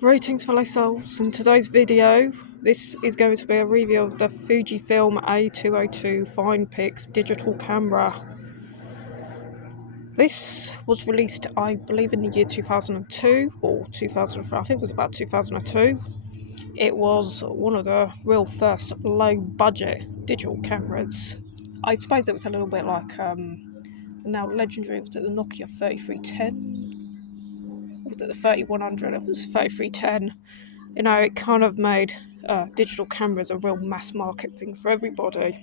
Greetings fellow souls. In today's video, this is going to be a review of the Fujifilm A202 FinePix digital camera. This was released, I believe, in the year 2002 or 2003, I think it was about 2002. It was one of the real first low budget digital cameras. I suppose it was a little bit like now legendary, was it the Nokia 3310? Or was it the 3100? It was 3310. You know, it kind of made digital cameras a real mass market thing for everybody.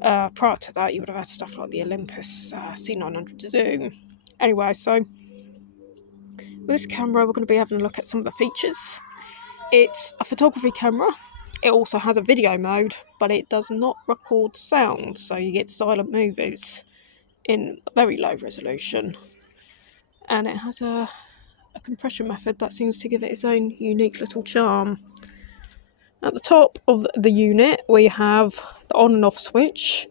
Prior to that, you would have had stuff like the Olympus C900 zoom. Anyway, so with this camera, we're going to be having a look at some of the features. It's a photography camera. It also has a video mode, but it does not record sound, so you get silent movies in very low resolution. And it has a compression method that seems to give it its own unique little charm. At the top of the unit, we have the on and off switch,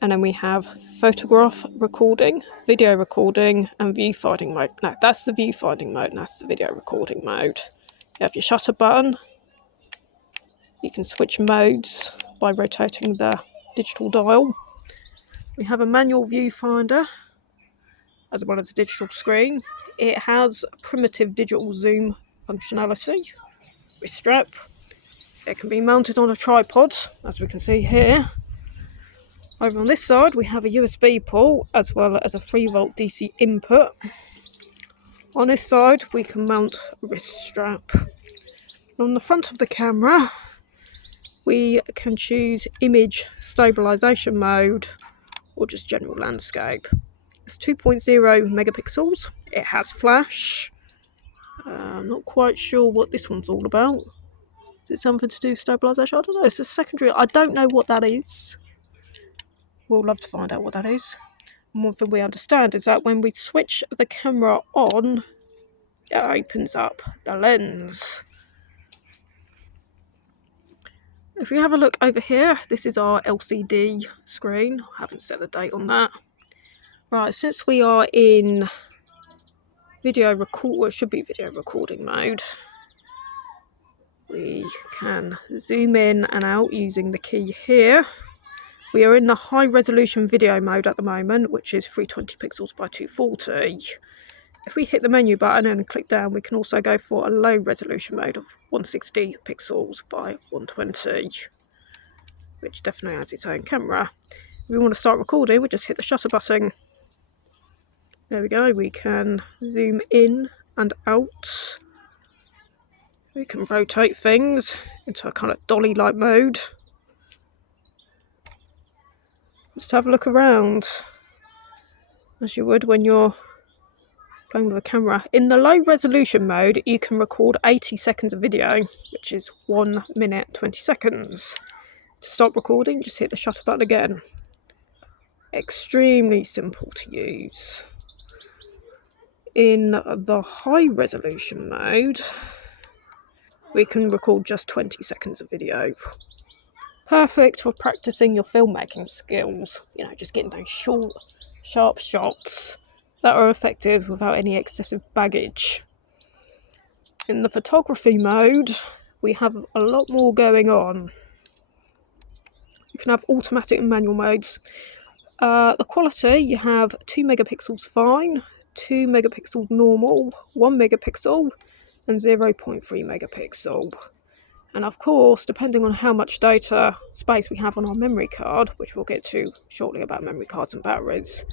and then we have photograph recording, video recording, and viewfinding mode. No, that's the viewfinding mode, and that's the video recording mode. You have your shutter button. You can switch modes by rotating the digital dial. We have a manual viewfinder, as well as a digital screen. It has primitive digital zoom functionality with strap. It can be mounted on a tripod, as we can see here. Over on this side, we have a USB port, as well as a 3V DC input. On this side, we can mount a wrist strap. On the front of the camera, we can choose image stabilization mode, or just general landscape. It's 2.0 megapixels. It has flash. I'm not quite sure what this one's all about. Is it something to do with stabilisation? I don't know. It's a secondary. I don't know what that is. We'll love to find out what that is. And one thing we understand is that when we switch the camera on, it opens up the lens. If we have a look over here, this is our LCD screen. I haven't set the date on that. Right, since we are in video record, well, it should be video recording mode, we can zoom in and out using the key here. We are in the high resolution video mode at the moment, which is 320 pixels by 240. If we hit the menu button and click down, we can also go for a low resolution mode of 160 pixels by 120, which definitely has its own camera. If we want to start recording, we just hit the shutter button. There we go, we can zoom in and out. We can rotate things into a kind of dolly-like mode. Just have a look around, as you would when you're playing with a camera. In the low resolution mode, you can record 80 seconds of video, which is 1 minute 20 seconds. To stop recording, just hit the shutter button again. Extremely simple to use. In the high resolution mode, we can record just 20 seconds of video. Perfect for practicing your filmmaking skills. You know, just getting those short, sharp shots that are effective without any excessive baggage. In the photography mode, we have a lot more going on. You can have automatic and manual modes. The quality, you have 2 megapixels fine, 2 megapixels normal, 1 megapixel, and 0.3 megapixel. And of course, depending on how much data space we have on our memory card, which we'll get to shortly about memory cards and batteries,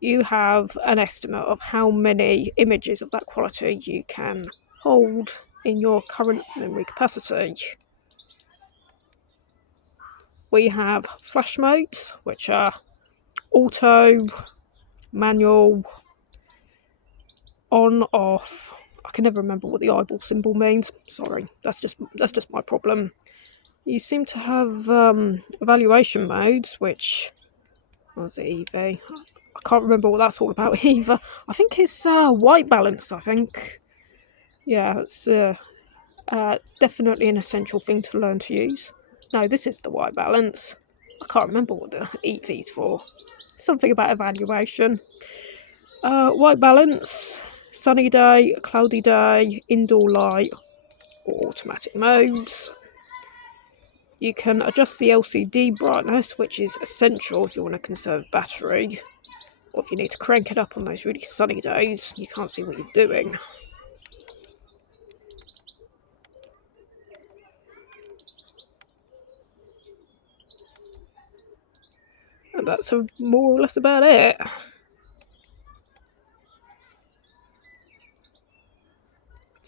you have an estimate of how many images of that quality you can hold in your current memory capacity. We have flash modes, which are auto, manual, on, off. I can never remember what the eyeball symbol means. Sorry, that's just my problem. You seem to have evaluation modes, which was it, EV? I can't remember what that's all about either. I think it's white balance. I think, yeah, it's definitely an essential thing to learn to use. No, this is the white balance. I can't remember what the EV's for. Something about evaluation. White balance, sunny day, cloudy day, indoor light, or automatic modes. You can adjust the LCD brightness, which is essential if you want to conserve battery, or if you need to crank it up on those really sunny days, you can't see what you're doing. And that's more or less about it.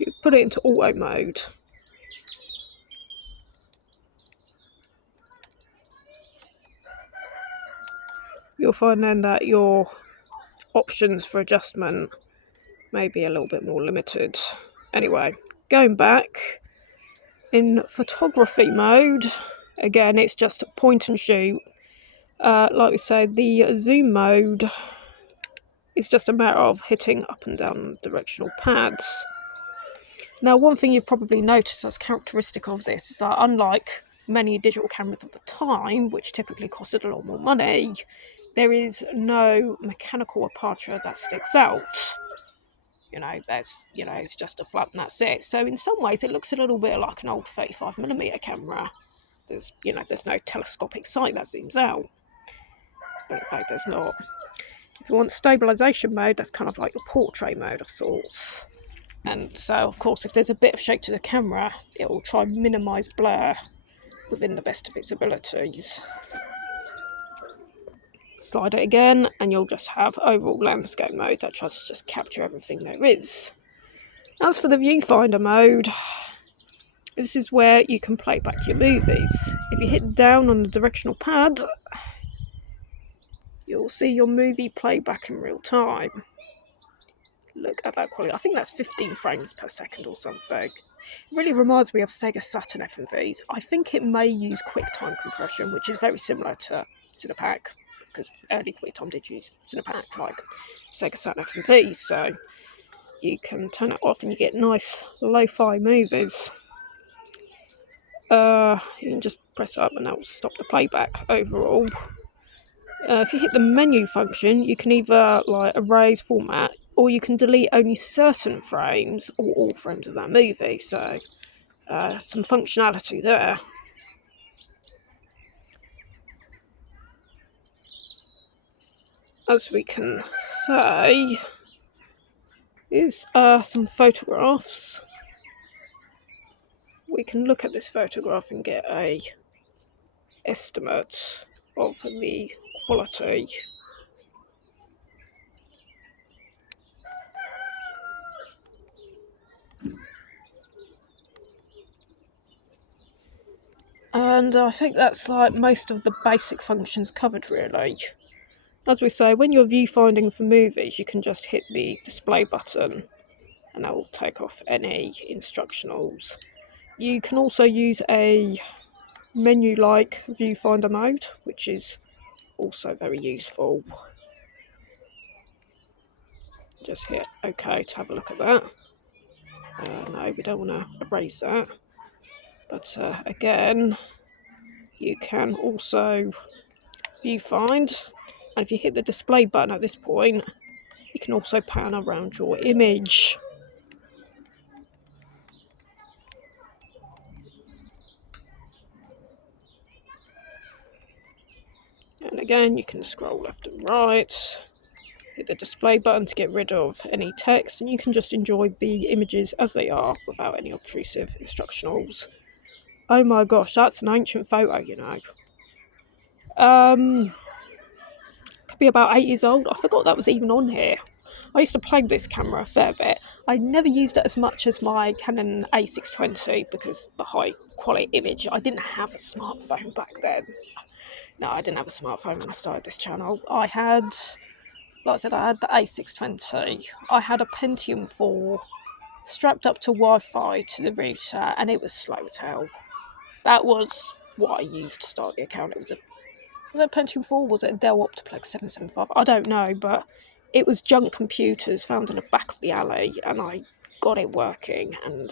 If you put it into auto mode, you'll find then that your options for adjustment may be a little bit more limited. Anyway, going back, in photography mode, again, it's just point and shoot. Like we said, the zoom mode is just a matter of hitting up and down directional pads. Now, one thing you've probably noticed as characteristic of this is that unlike many digital cameras of the time, which typically costed a lot more money, there is no mechanical aperture that sticks out. It's just a flap and that's it. So in some ways it looks a little bit like an old 35mm camera. There's no telescopic sight that zooms out. But in fact there's not. If you want stabilisation mode, that's kind of like your portrait mode of sorts. And so, of course, if there's a bit of shake to the camera, it will try and minimise blur within the best of its abilities. Slide it again, and you'll just have overall landscape mode that tries to just capture everything there is. As for the viewfinder mode, this is where you can play back your movies. If you hit down on the directional pad, you'll see your movie play back in real time. Look at that quality. I think that's 15 frames per second or something. It really reminds me of Sega Saturn FMVs. I think it may use QuickTime compression, which is very similar to cinepak, because early QuickTime did use cinepak like Sega Saturn FMVs, so you can turn it off and you get nice lo-fi movies. You can just press it up and that will stop the playback overall. If you hit the menu function, you can either erase format, or you can delete only certain frames or all frames of that movie. So some functionality there. As we can say, is some photographs. We can look at this photograph and get a estimate of the quality. And I think that's most of the basic functions covered, really. As we say, when you're viewfinding for movies, you can just hit the display button and that will take off any instructionals. You can also use a menu-like viewfinder mode, which is also very useful. Just hit OK to have a look at that. No, we don't want to erase that. But again, you can also viewfind, and if you hit the display button at this point, you can also pan around your image. And again, you can scroll left and right, hit the display button to get rid of any text, and you can just enjoy the images as they are without any obtrusive instructionals. Oh my gosh, that's an ancient photo, Could be about 8 years old. I forgot that was even on here. I used to play with this camera a fair bit. I never used it as much as my Canon A620 because the high quality image. I didn't have a smartphone back then. No, I didn't have a smartphone when I started this channel. I had the A620. I had a Pentium 4 strapped up to Wi-Fi to the router, and it was slow as hell. That was what I used to start the account. Was it Pentium 4? Was it a Dell Optiplex 775? I don't know, but it was junk computers found in the back of the alley, and I got it working. And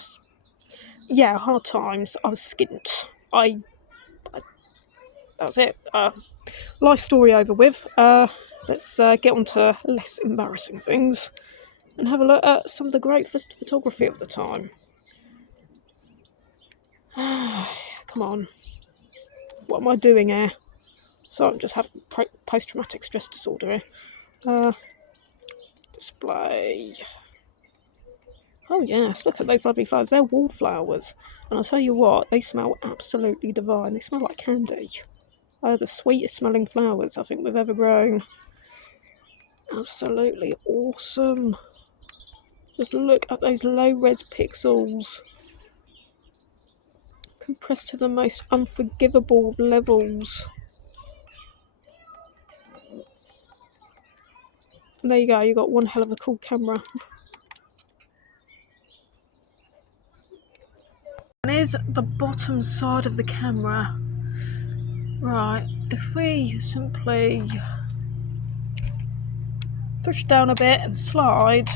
yeah, hard times. I was skint. That was it. Life story over with. Let's get on to less embarrassing things. and have a look at some of the great photography of the time. Come on. What am I doing here? So I'm just having post-traumatic stress disorder here. Display. Oh yes, look at those lovely flowers. They're wallflowers. And I'll tell you what, they smell absolutely divine. They smell like candy. They're the sweetest smelling flowers I think we've ever grown. Absolutely awesome. Just look at those low res pixels. Compressed to the most unforgivable of levels. And there you go, you got one hell of a cool camera. And here's the bottom side of the camera. Right, if we simply push down a bit and slide,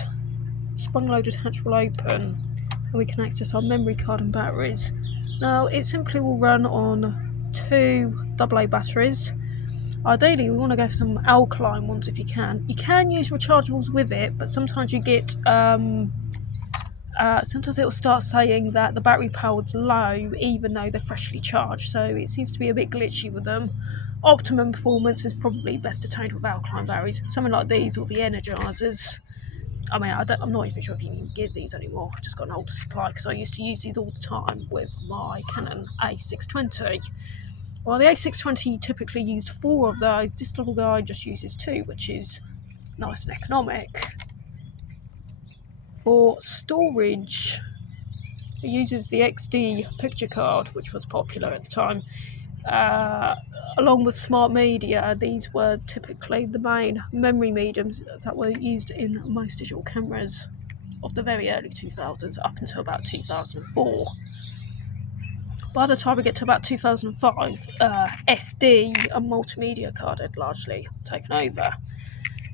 sprung loaded hatch will open and we can access our memory card and batteries. Now it simply will run on 2 AA batteries. Ideally we want to go for some alkaline ones if you can. You can use rechargeables with it, but sometimes you get sometimes it will start saying that the battery power's low even though they're freshly charged, so it seems to be a bit glitchy with them. Optimum performance is probably best attained with alkaline batteries, something like these or the Energizers. I mean, I'm not even sure if you can get these anymore. I've just got an older supply because I used to use these all the time with my Canon A620. Well, the A620 typically used 4 of those. This little guy just uses 2, which is nice and economic. For storage, it uses the XD picture card, which was popular at the time. Along with smart media, these were typically the main memory mediums that were used in most digital cameras of the very early 2000s up until about 2004. By the time we get to about 2005, SD and multimedia card had largely taken over.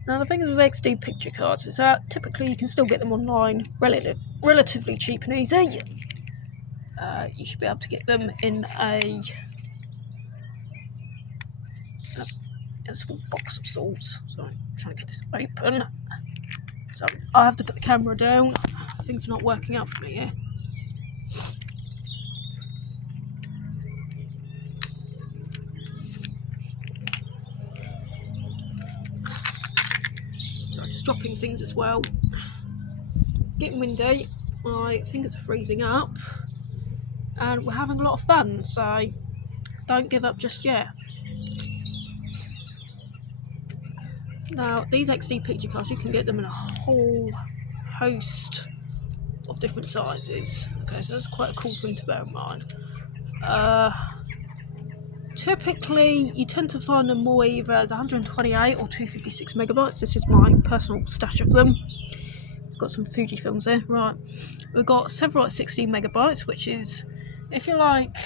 Now the thing with XD picture cards is that typically you can still get them online relatively cheap and easy. You should be able to get them in a small box of sorts. So I'm trying to get this open. So I have to put the camera down. Things are not working out for me here. So I'm just dropping things as well. It's getting windy. My fingers are freezing up. And we're having a lot of fun, so don't give up just yet. Now, these XD picture cards, you can get them in a whole host of different sizes. Okay, so that's quite a cool thing to bear in mind. Typically, you tend to find them more either as 128 or 256 megabytes. This is my personal stash of them. Got some Fujifilms there. Right, we've got several at 16 megabytes, which is, if you like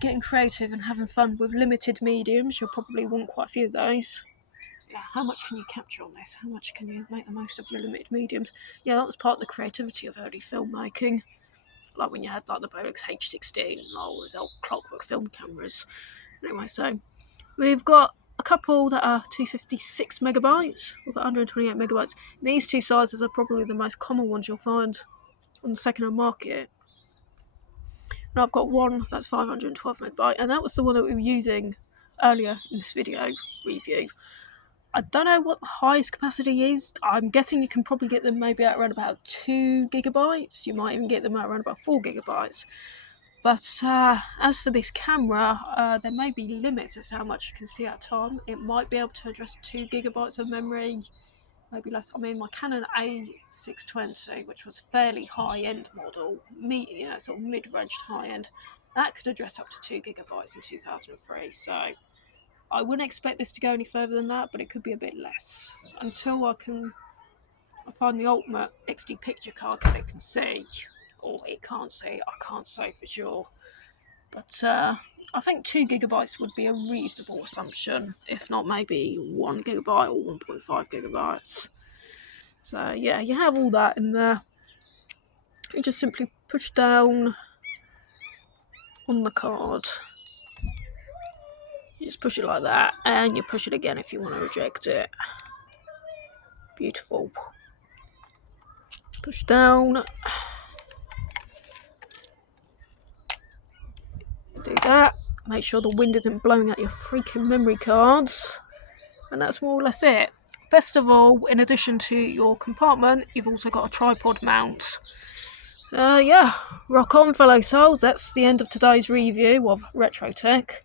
getting creative and having fun with limited mediums, you'll probably want quite a few of those. Yeah, how much can you capture on this? How much can you make the most of your limited mediums? Yeah, that was part of the creativity of early filmmaking. Like when you had like the Bolex H16 and all those old clockwork film cameras. Anyway, so we've got a couple that are 256 megabytes. We've got 128 megabytes. These two sizes are probably the most common ones you'll find on the second-hand market. And I've got one that's 512 megabyte, and that was the one that we were using earlier in this video review. I don't know what the highest capacity is. I'm guessing you can probably get them maybe at around about 2 gigabytes. You might even get them at around about 4 gigabytes. But as for this camera, there may be limits as to how much you can see at a time. It might be able to address 2 gigabytes of memory, maybe less. I mean, my Canon A620, which was fairly high-end model, sort of mid-range high-end, that could address up to 2 gigabytes in 2003. So I wouldn't expect this to go any further than that, but it could be a bit less. Until I find the ultimate XD picture card that it can see, or it can't see, I can't say for sure. But I think 2 gigabytes would be a reasonable assumption, if not maybe 1 gigabyte or 1.5 gigabytes. So yeah, you have all that in there. You just simply push down on the card. You just push it like that, and you push it again if you want to eject it. Beautiful. Push down. Do that. Make sure the wind isn't blowing out your freaking memory cards. And that's more or less it. Best of all, in addition to your compartment, you've also got a tripod mount. Yeah, rock on, fellow souls. That's the end of today's review of retro tech.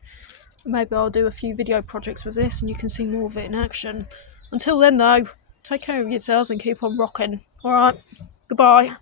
Maybe I'll do a few video projects with this and you can see more of it in action. Until then though, take care of yourselves and keep on rocking. Alright, goodbye.